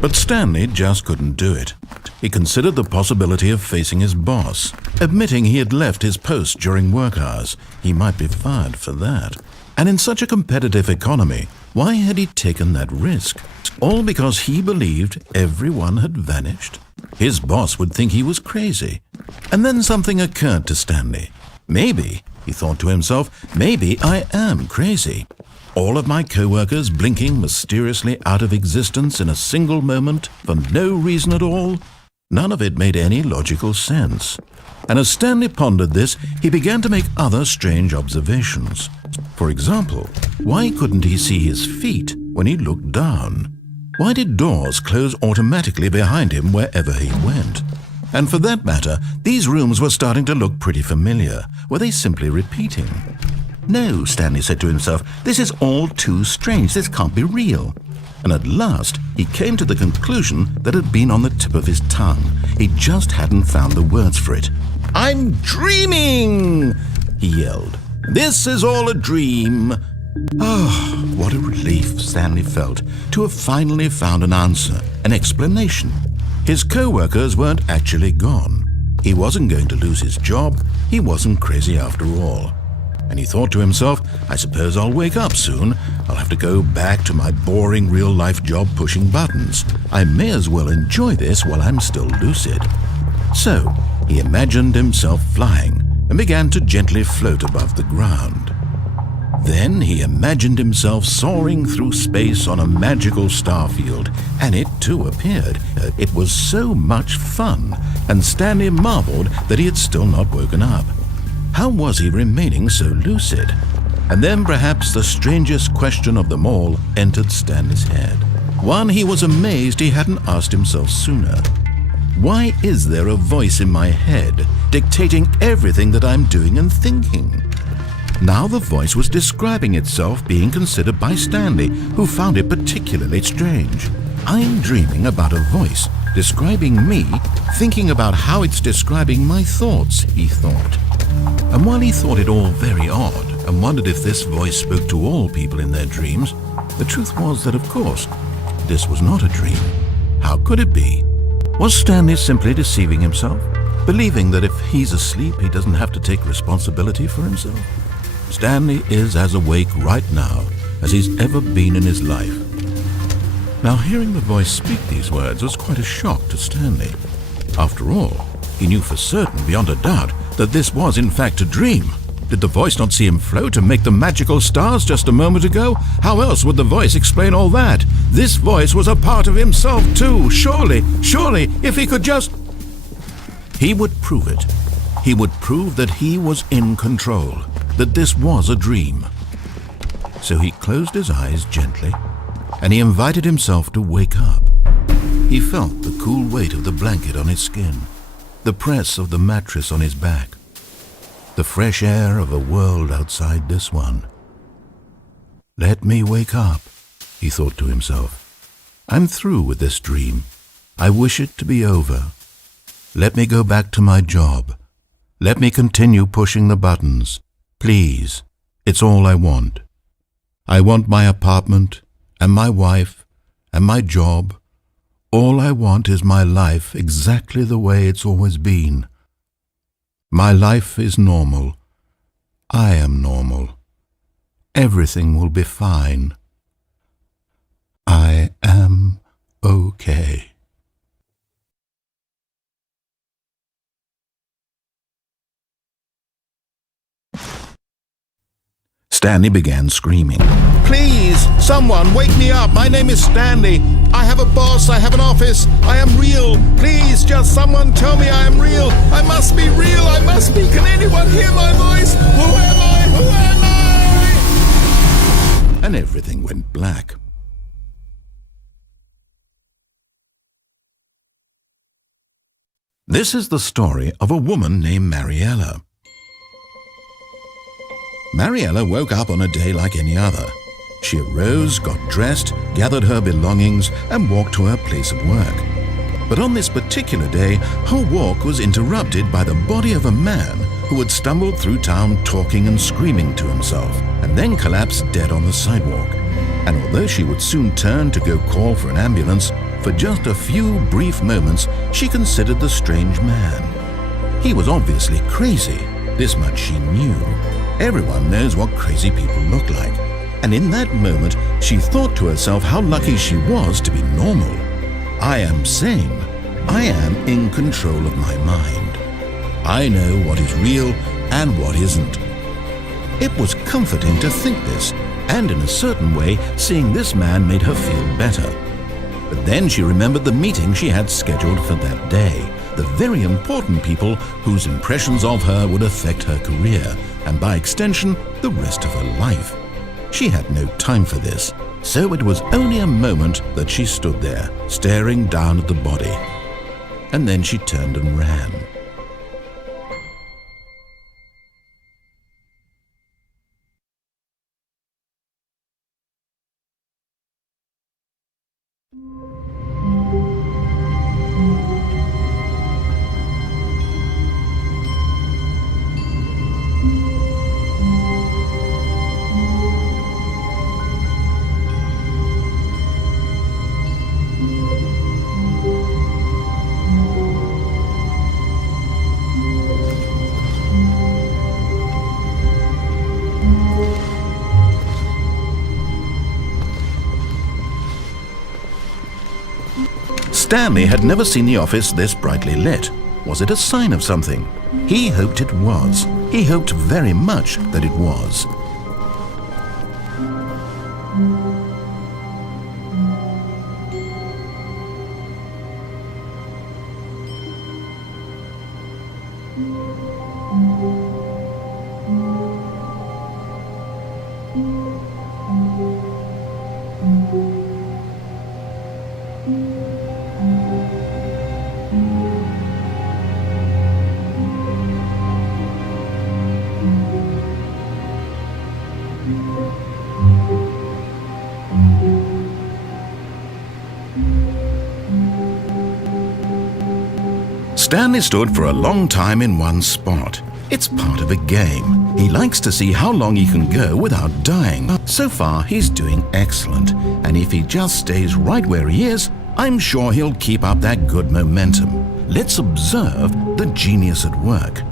But Stanley just couldn't do it. He considered the possibility of facing his boss. Admitting he had left his post during work hours, he might be fired for that. And in such a competitive economy, why had he taken that risk? All because he believed everyone had vanished? His boss would think he was crazy. And then something occurred to Stanley. Maybe, he thought to himself, maybe I am crazy. All of my co-workers blinking mysteriously out of existence in a single moment for no reason at all? None of it made any logical sense. And as Stanley pondered this, he began to make other strange observations. For example, why couldn't he see his feet when he looked down? Why did doors close automatically behind him wherever he went? And for that matter, these rooms were starting to look pretty familiar. Were they simply repeating? No, Stanley said to himself, this is all too strange. This can't be real. And at last, he came to the conclusion that had been on the tip of his tongue. He just hadn't found the words for it. "I'm dreaming!" he yelled. "This is all a dream." Oh, what a relief Stanley felt to have finally found an answer, an explanation. His co-workers weren't actually gone. He wasn't going to lose his job. He wasn't crazy after all. And he thought to himself, I suppose I'll wake up soon. I'll have to go back to my boring real-life job pushing buttons. I may as well enjoy this while I'm still lucid. So, he imagined himself flying and began to gently float above the ground. Then he imagined himself soaring through space on a magical starfield, and it too appeared. It was so much fun, and Stanley marveled that he had still not woken up. How was he remaining so lucid? And then perhaps the strangest question of them all entered Stanley's head. One he was amazed he hadn't asked himself sooner. Why is there a voice in my head dictating everything that I'm doing and thinking? Now the voice was describing itself being considered by Stanley, who found it particularly strange. I'm dreaming about a voice describing me, thinking about how it's describing my thoughts, he thought. And while he thought it all very odd and wondered if this voice spoke to all people in their dreams, the truth was that, of course, this was not a dream. How could it be? Was Stanley simply deceiving himself, believing that if he's asleep, he doesn't have to take responsibility for himself? Stanley is as awake right now as he's ever been in his life. Now, hearing the voice speak these words was quite a shock to Stanley. After all, he knew for certain, beyond a doubt, that this was in fact a dream. Did the voice not see him float and make the magical stars just a moment ago? How else would the voice explain all that? This voice was a part of himself too. Surely, if he could just... He would prove it. He would prove that he was in control, that this was a dream. So he closed his eyes gently, and he invited himself to wake up. He felt the cool weight of the blanket on his skin, the press of the mattress on his back, the fresh air of a world outside this one. Let me wake up, he thought to himself. I'm through with this dream. I wish it to be over. Let me go back to my job. Let me continue pushing the buttons. Please, it's all I want. I want my apartment and my wife and my job. All I want is my life exactly the way it's always been. My life is normal. I am normal. Everything will be fine. I am okay. Stanley began screaming. Please, someone, wake me up. My name is Stanley. I have a boss. I have an office. I am real. Please, just someone tell me I am real. I must be real. I must be. Can anyone hear my voice? Who am I? Who am I? And everything went black. This is the story of a woman named Mariella. Mariella woke up on a day like any other. She arose, got dressed, gathered her belongings, and walked to her place of work. But on this particular day, her walk was interrupted by the body of a man who had stumbled through town talking and screaming to himself, and then collapsed dead on the sidewalk. And although she would soon turn to go call for an ambulance, for just a few brief moments she considered the strange man. He was obviously crazy. This much she knew. Everyone knows what crazy people look like. And in that moment, she thought to herself how lucky she was to be normal. I am sane. I am in control of my mind. I know what is real and what isn't. It was comforting to think this, and in a certain way, seeing this man made her feel better. But then she remembered the meeting she had scheduled for that day, the very important people whose impressions of her would affect her career, and by extension, the rest of her life. She had no time for this, so it was only a moment that she stood there, staring down at the body. And then she turned and ran. Stanley had never seen the office this brightly lit. Was it a sign of something? He hoped it was. He hoped very much that it was. Stanley stood for a long time in one spot. It's part of a game. He likes to see how long he can go without dying. So far, he's doing excellent. And if he just stays right where he is, I'm sure he'll keep up that good momentum. Let's observe the genius at work.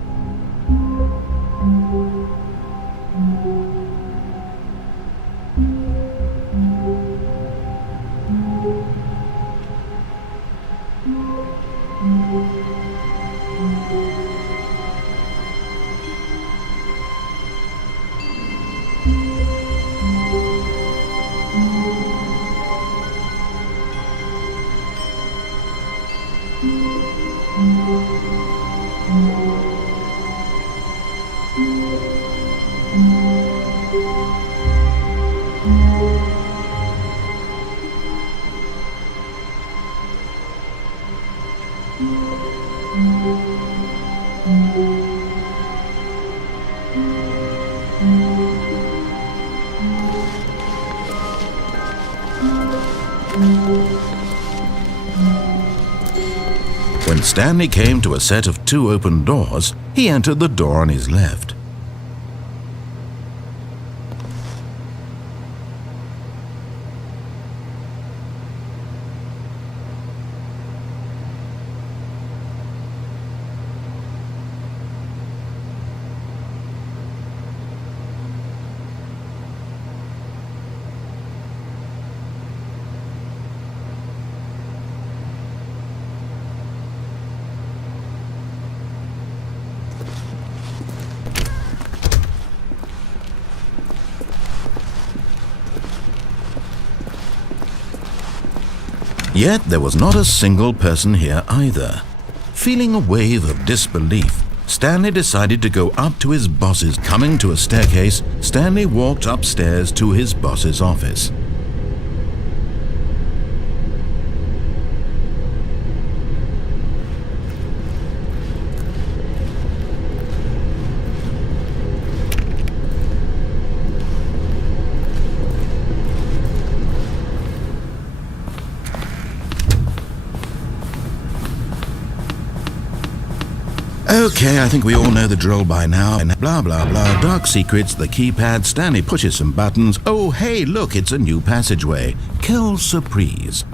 When Stanley came to a set of 2 open doors, he entered the door on his left. Yet there was not a single person here either. Feeling a wave of disbelief, Stanley decided to go up to his boss's. Coming to a staircase, Stanley walked upstairs to his boss's office. Okay, I think we all know the drill by now. And blah, blah, blah, dark secrets, the keypad, Stanley pushes some buttons. Oh, hey, look, it's a new passageway. Quelle surprise.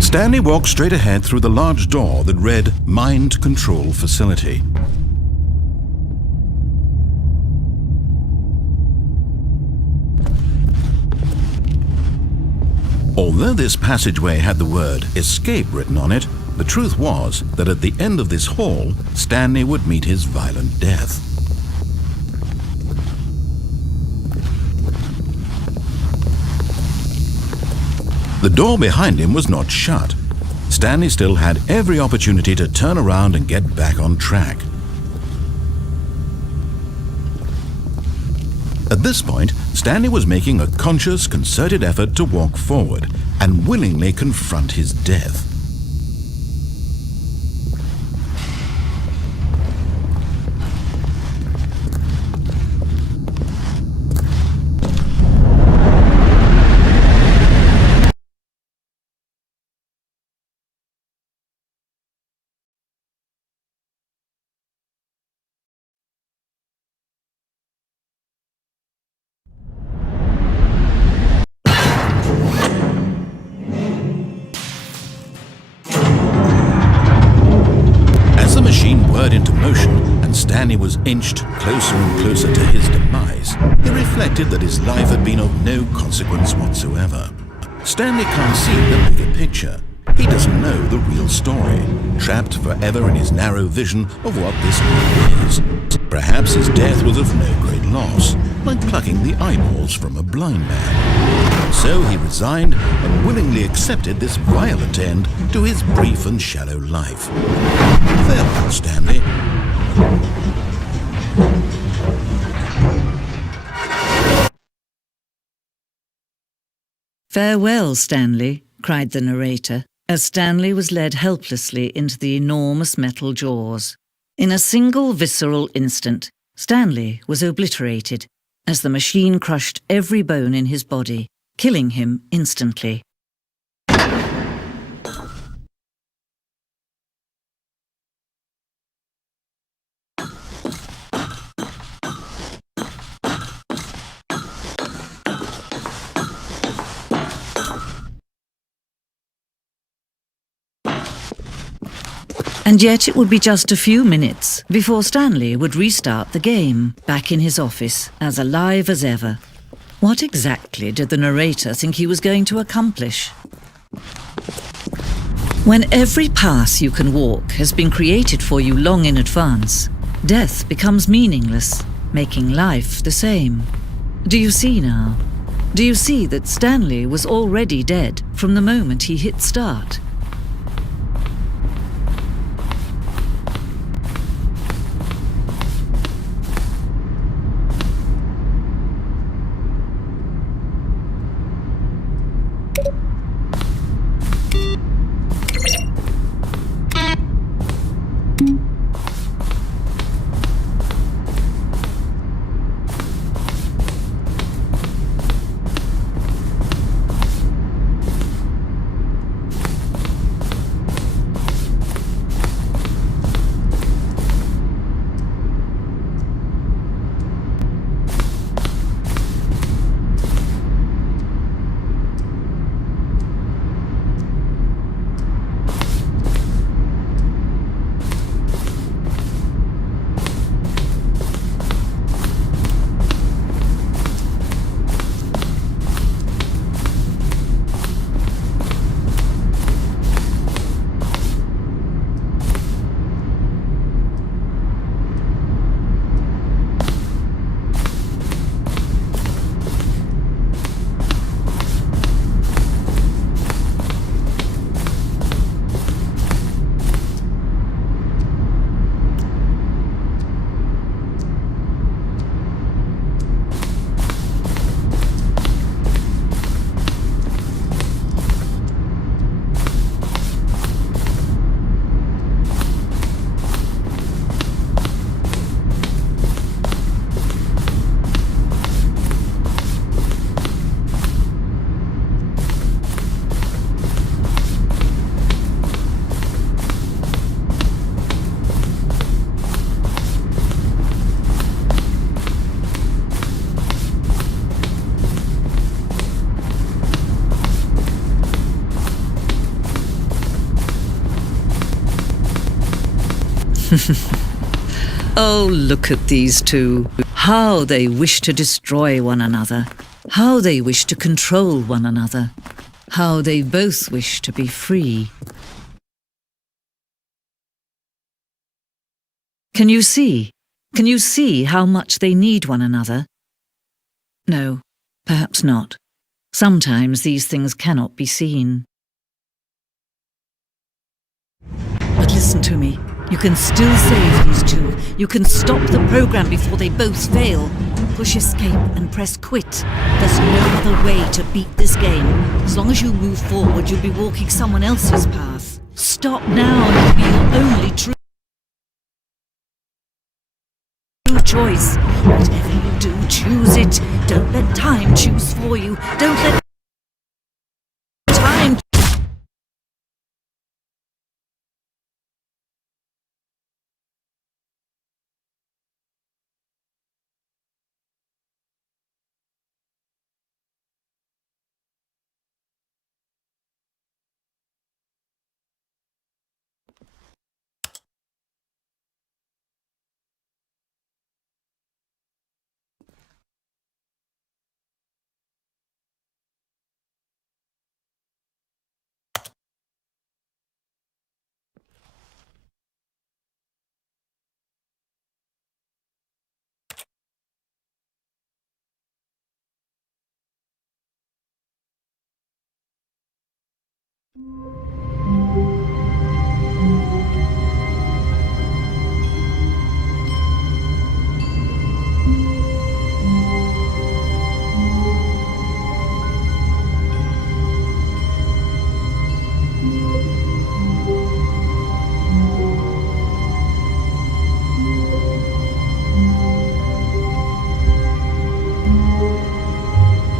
Stanley walked straight ahead through the large door that read Mind Control Facility. Although this passageway had the word Escape written on it, the truth was that at the end of this hall, Stanley would meet his violent death. The door behind him was not shut. Stanley still had every opportunity to turn around and get back on track. At this point, Stanley was making a conscious, concerted effort to walk forward and willingly confront his death. Into motion, and Stanley was inched closer and closer to his demise, he reflected that his life had been of no consequence whatsoever. Stanley can't see the bigger picture. He doesn't know the real story, trapped forever in his narrow vision of what this world is. Perhaps his death was of no great loss, like plucking the eyeballs from a blind man. So he resigned and willingly accepted this violent end to his brief and shallow life. Farewell, Stanley. "Farewell, Stanley," cried the narrator, as Stanley was led helplessly into the enormous metal jaws. In a single visceral instant, Stanley was obliterated, as the machine crushed every bone in his body, killing him instantly. And yet it would be just a few minutes before Stanley would restart the game, back in his office, as alive as ever. What exactly did the narrator think he was going to accomplish? When every path you can walk has been created for you long in advance, death becomes meaningless, making life the same. Do you see now? Do you see that Stanley was already dead from the moment he hit start? Oh, look at these two. How they wish to destroy one another. How they wish to control one another. How they both wish to be free. Can you see? Can you see how much they need one another? No, perhaps not. Sometimes these things cannot be seen. But listen to me. You can still save these two. You can stop the program before they both fail. push escape and press quit. There's no other way to beat this game. As long as you move forward, you'll be walking someone else's path. Stop now and it'll be your only true choice. Whatever you do, choose it. Don't let time choose for you. Don't let time.